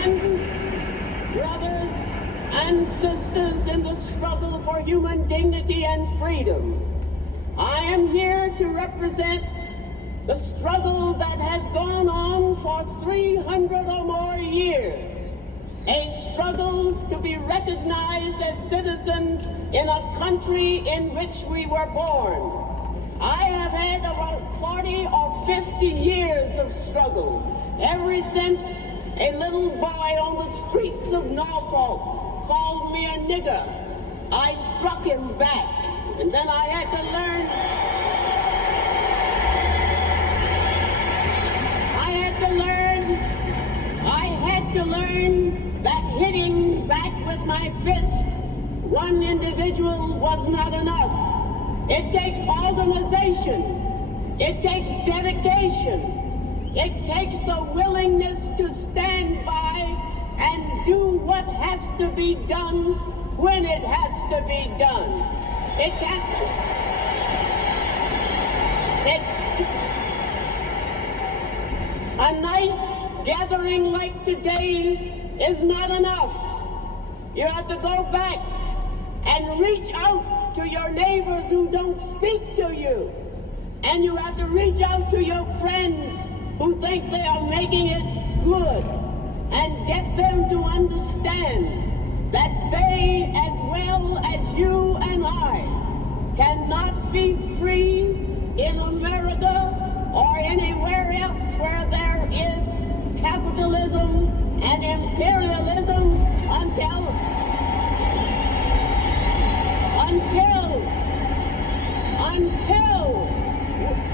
friends, brothers, and sisters in the struggle for human dignity and freedom. I am here to represent the struggle that has gone on for 300 or more years, a struggle to be recognized as citizens in a country in which we were born. I have had about 40 or 50 years of struggle, ever since a little boy on the streets of Norfolk called me a nigger. I struck him back, and then I had to learn that hitting back with my fist one individual was not enough. It takes organization. It takes dedication. It takes the willingness to stand by and do what has to be done when it has to be done. A nice gathering like today is not enough. You have to go back and reach out to your neighbors who don't speak to you. And you have to reach out to your friends who think they are making it good and get them to understand that they, as well as you and I, cannot be free in America or anywhere else where there is capitalism and imperialism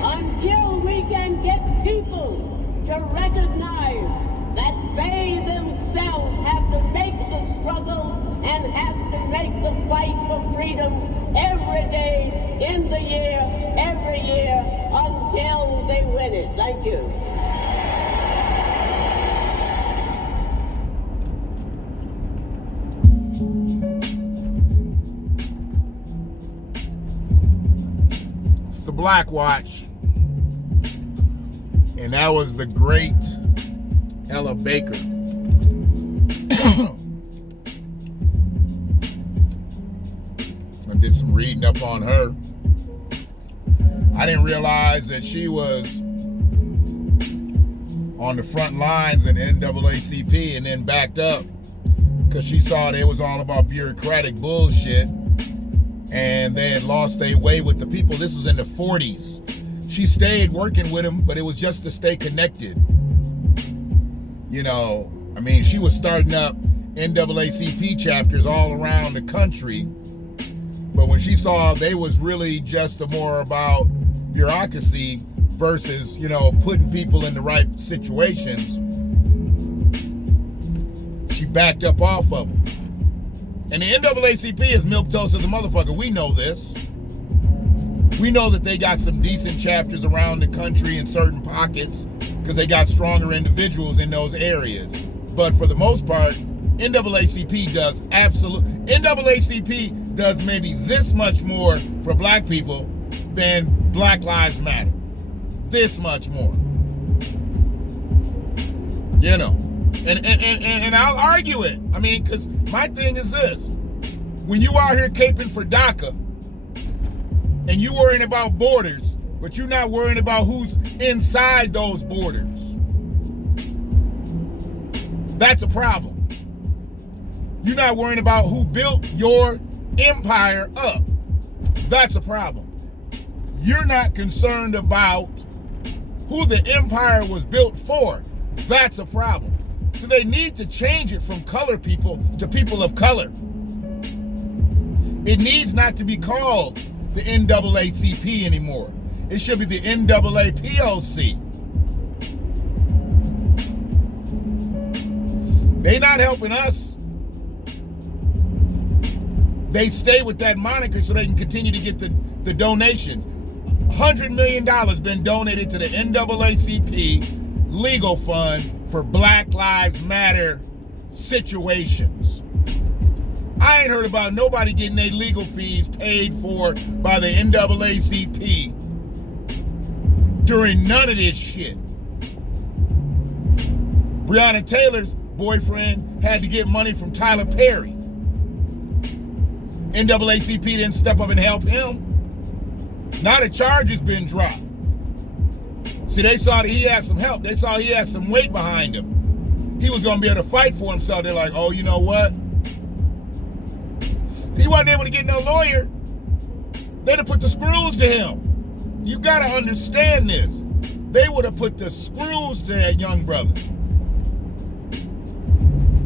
until we can get people to recognize that they themselves have to make the struggle and have to make the fight for freedom every day in the year, every year, until they win it. Thank you. The BlackWatch, and that was the great Ella Baker. I did some reading up on her. I didn't realize that she was on the front lines in NAACP and then backed up because she saw that it was all about bureaucratic bullshit. And they had lost their way with the people. This was in the 40s. She stayed working with them, but it was just to stay connected. You know, I mean, she was starting up NAACP chapters all around the country. But when she saw they was really just more about bureaucracy versus, you know, putting people in the right situations, she backed up off of them. And the NAACP is milquetoast as a motherfucker. We know this. We know that they got some decent chapters around the country in certain pockets because they got stronger individuals in those areas. But for the most part, NAACP does maybe this much more for black people than Black Lives Matter. This much more. You know. And I'll argue it. I mean, because my thing is this. When you out here caping for DACA and you worrying about borders, but you're not worrying about who's inside those borders, that's a problem. You're not worrying about who built your empire up. That's a problem. You're not concerned about who the empire was built for. That's a problem. So they need to change it from color people to people of color. It needs not to be called the NAACP anymore. It should be the NAAPOC. They not helping us. They stay with that moniker so they can continue to get the donations. $100 million been donated to the NAACP legal fund for Black Lives Matter situations. I ain't heard about nobody getting their legal fees paid for by the NAACP during none of this shit. Breonna Taylor's boyfriend had to get money from Tyler Perry. NAACP didn't step up and help him. Now the charge has been dropped. See, they saw that he had some help. They saw he had some weight behind him. He was going to be able to fight for himself. They're like, oh, you know what? He wasn't able to get no lawyer. They'd have put the screws to him. You got to understand this. They would have put the screws to that young brother.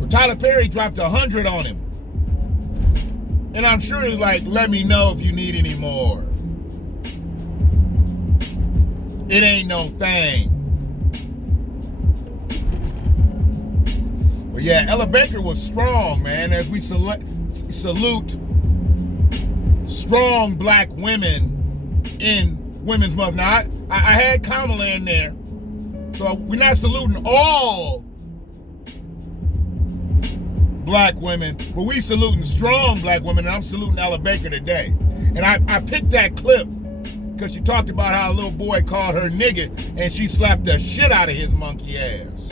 But Tyler Perry dropped 100 on him. And I'm sure he's like, let me know if you need any more. It ain't no thing. But yeah, Ella Baker was strong, man, as we salute strong black women in Women's Month. Now, I had Kamala in there, so we're not saluting all black women, but we saluting strong black women, and I'm saluting Ella Baker today. And I picked that clip because she talked about how a little boy called her nigga, and she slapped the shit out of his monkey ass.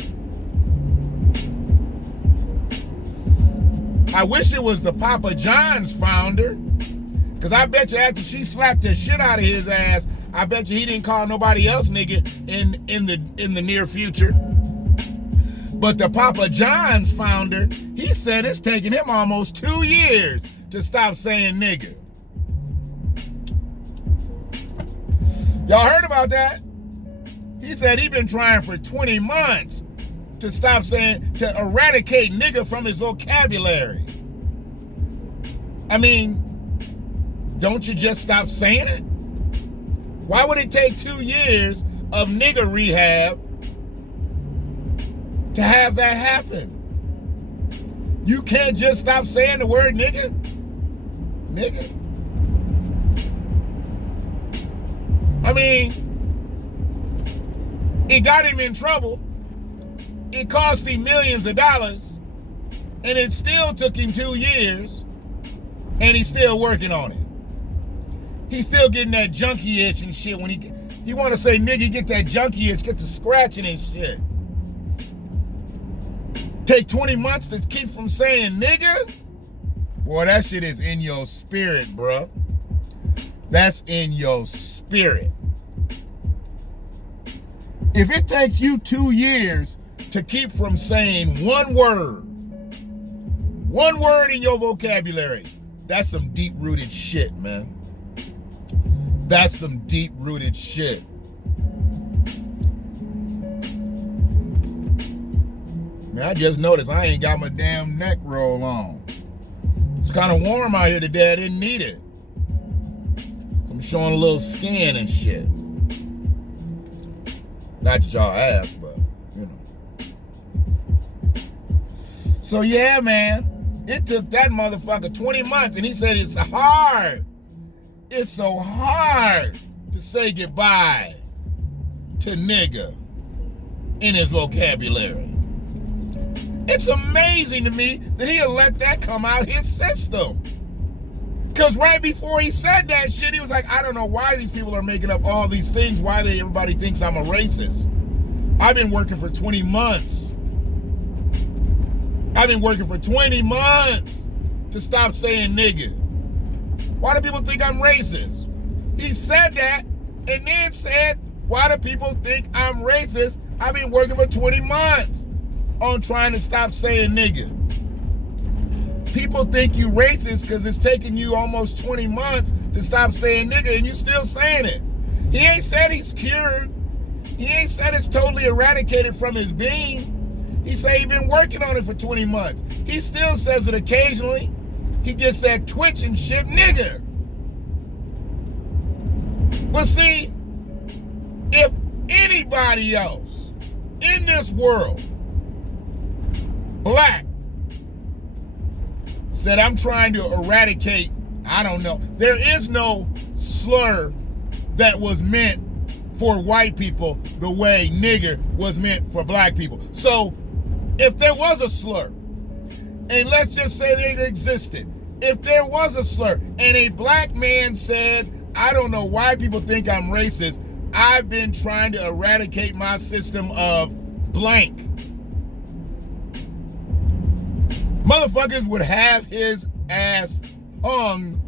I wish it was the Papa John's founder, because I bet you after she slapped the shit out of his ass, I bet you he didn't call nobody else nigga in the near future. But the Papa John's founder, he said it's taking him almost 2 years to stop saying nigga. Y'all heard about that? He said he been trying for 20 months to stop saying, to eradicate nigga from his vocabulary. I mean, don't you just stop saying it? Why would it take 2 years of nigga rehab to have that happen? You can't just stop saying the word nigga? Nigga. I mean, it got him in trouble. It cost him millions of dollars, and it still took him 2 years, and he's still working on it. He's still getting that junkie itch and shit. When he want to say nigga, get that junkie itch, get to scratching and shit. Take 20 months to keep from saying nigga? Boy, that shit is in your spirit, bruh. That's in your spirit. If it takes you 2 years to keep from saying one word in your vocabulary, that's some deep-rooted shit, man. That's some deep-rooted shit. Man, I just noticed I ain't got my damn neck roll on. It's kind of warm out here today. I didn't need it. So I'm showing a little skin and shit. Not that y'all ask, but, you know. So, yeah, man. It took that motherfucker 20 months, and he said it's hard. It's so hard to say goodbye to nigga in his vocabulary. It's amazing to me that he'll let that come out his system. Because right before he said that shit, he was like, I don't know why these people are making up all these things, why everybody thinks I'm a racist. I've been working for 20 months. I've been working for 20 months to stop saying nigga. Why do people think I'm racist? He said that and then said, why do people think I'm racist? I've been working for 20 months on trying to stop saying nigga. People think you racist because it's taking you almost 20 months to stop saying nigga and you still saying it. He ain't said he's cured. He ain't said it's totally eradicated from his being. He said he's been working on it for 20 months. He still says it occasionally. He gets that twitch and shit, nigga. But see, if anybody else in this world, black, said I'm trying to eradicate, I don't know, there is no slur that was meant for white people the way nigger was meant for black people. So if there was a slur, and let's just say it existed, if there was a slur and a black man said, I don't know why people think I'm racist, I've been trying to eradicate my system of blank. motherfuckers would have his ass hung.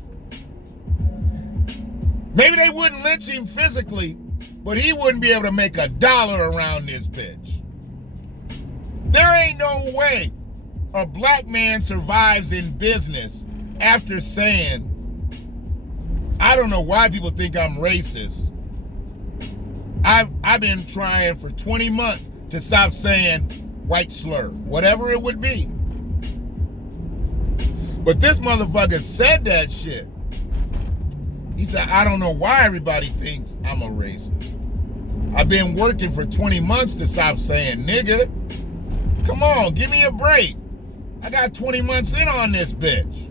Maybe they wouldn't lynch him physically, but he wouldn't be able to make $1 around this bitch. There ain't no way a black man survives in business after saying, I don't know why people think I'm racist. I've been trying for 20 months to stop saying white slur, whatever it would be. But this motherfucker said that shit. He said, I don't know why everybody thinks I'm a racist. I've been working for 20 months to stop saying nigga. Come on, give me a break. I got 20 months in on this bitch.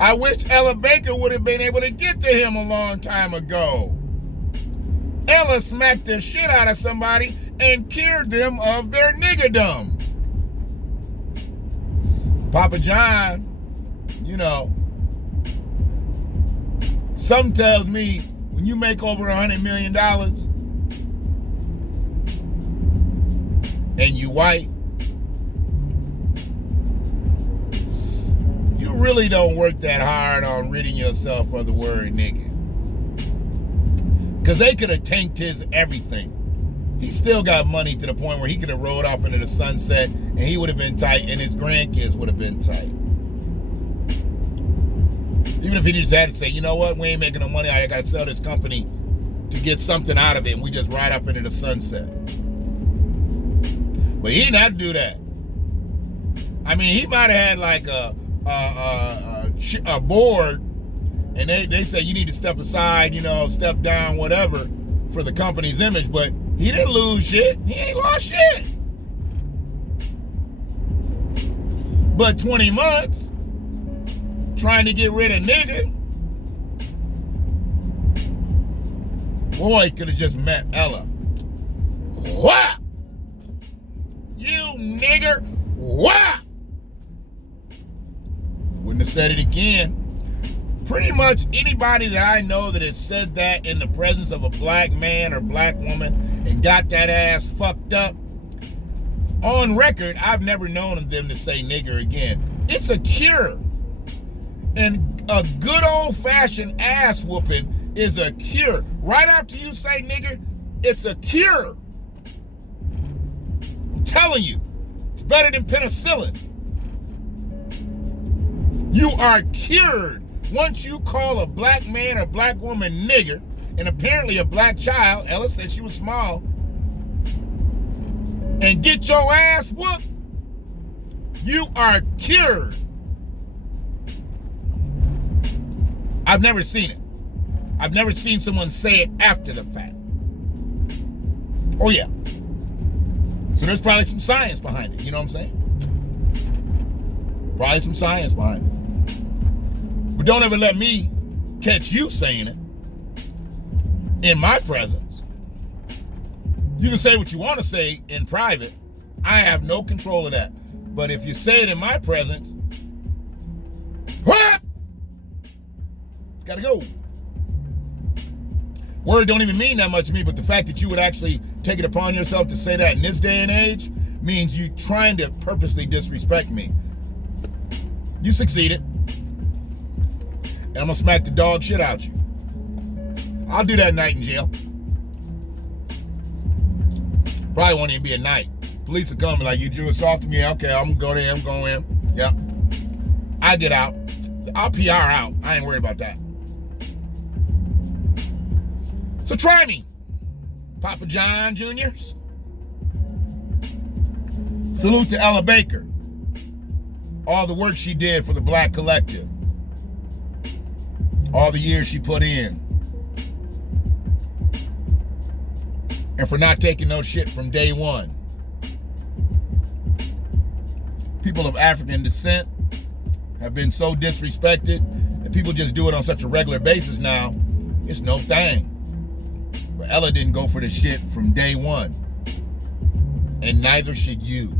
I wish Ella Baker would have been able to get to him a long time ago. Ella smacked the shit out of somebody and cured them of their niggerdom. Papa John, you know, some tells me when you make over $100 million and you white, you really don't work that hard on ridding yourself of the word nigga. Because they could have tanked his everything. He still got money to the point where he could have rolled off into the sunset and he would have been tight and his grandkids would have been tight. Even if he just had to say, you know what, we ain't making no money, I got to sell this company to get something out of it, and we just ride up into the sunset. But he didn't have to do that. I mean, he might have had like a board, and they say you need to step aside, you know, step down, whatever, for the company's image, but he didn't lose shit. He ain't lost shit. But 20 months trying to get rid of nigga. Boy, could have just met Ella. What? You nigger. What? Wouldn't have said it again. Pretty much anybody that I know that has said that in the presence of a black man or black woman and got that ass fucked up, on record, I've never known them to say nigger again. It's a cure. And a good old-fashioned ass whooping is a cure. Right after you say nigger, it's a cure. I'm telling you, it's better than penicillin. You are cured once you call a black man or black woman nigger, and apparently a black child, Ella said she was small, and get your ass whooped, you are cured. I've never seen it. I've never seen someone say it after the fact. Oh yeah. So there's probably some science behind it, you know what I'm saying? Probably some science behind it. But don't ever let me catch you saying it in my presence. You can say what you want to say in private. I have no control of that. But if you say it in my presence, what? Gotta go. Word don't even mean that much to me, but the fact that you would actually take it upon yourself to say that in this day and age means you trying to purposely disrespect me. You succeeded. And I'm gonna smack the dog shit out you. I'll do that night in jail. Probably won't even be a night. Police will come and like, you drew assaulted me. Okay, I'm gonna go there, I'm going in. Yep. I get out. I'll PR out. I ain't worried about that. So try me, Papa John Jr.'s. Salute to Ella Baker. All the work she did for the black collective. All the years she put in. And for not taking no shit from day one. People of African descent have been so disrespected that people just do it on such a regular basis now. It's no thing. But Ella didn't go for the shit from day one. And neither should you.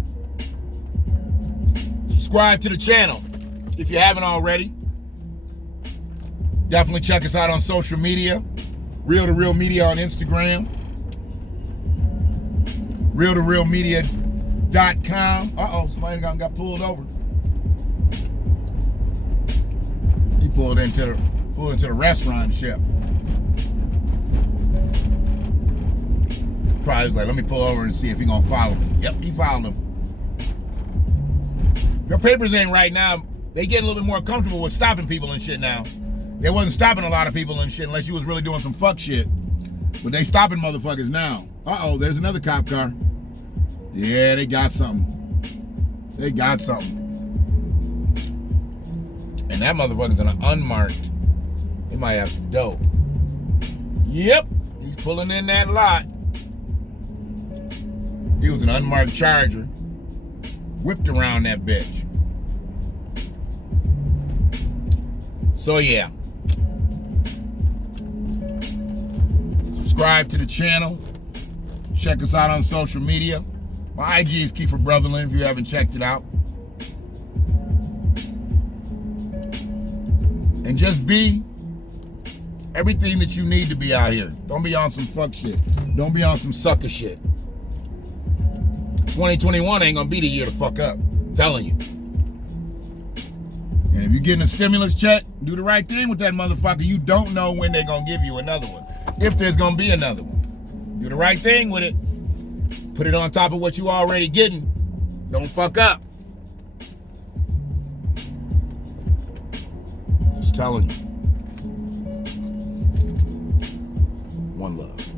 Subscribe to the channel if you haven't already. Definitely check us out on social media. Real to Real Media on Instagram. realtorealmedia.com. Uh-oh, somebody got pulled over. He pulled into the restaurant ship. Probably was like, let me pull over and see if he gonna follow me. Yep, he followed him. Your papers ain't right now. They get a little bit more comfortable with stopping people and shit now. They wasn't stopping a lot of people and shit unless you was really doing some fuck shit. But they stopping motherfuckers now. Uh-oh, there's another cop car. Yeah, they got something. They got something. And that motherfucker's in an unmarked. He might have some dope. Yep, he's pulling in that lot. He was an unmarked Charger. Whipped around that bitch. So yeah. Subscribe to the channel. Check us out on social media. My IG is Kiefer Brotherland if you haven't checked it out. And just be everything that you need to be out here. Don't be on some fuck shit. Don't be on some sucker shit. 2021 ain't gonna be the year to fuck up. I'm telling you. And if you're getting a stimulus check, do the right thing with that motherfucker. You don't know when they're gonna give you another one. If there's gonna be another one. Do the right thing with it. Put it on top of what you already getting. Don't fuck up. Just telling you. One love.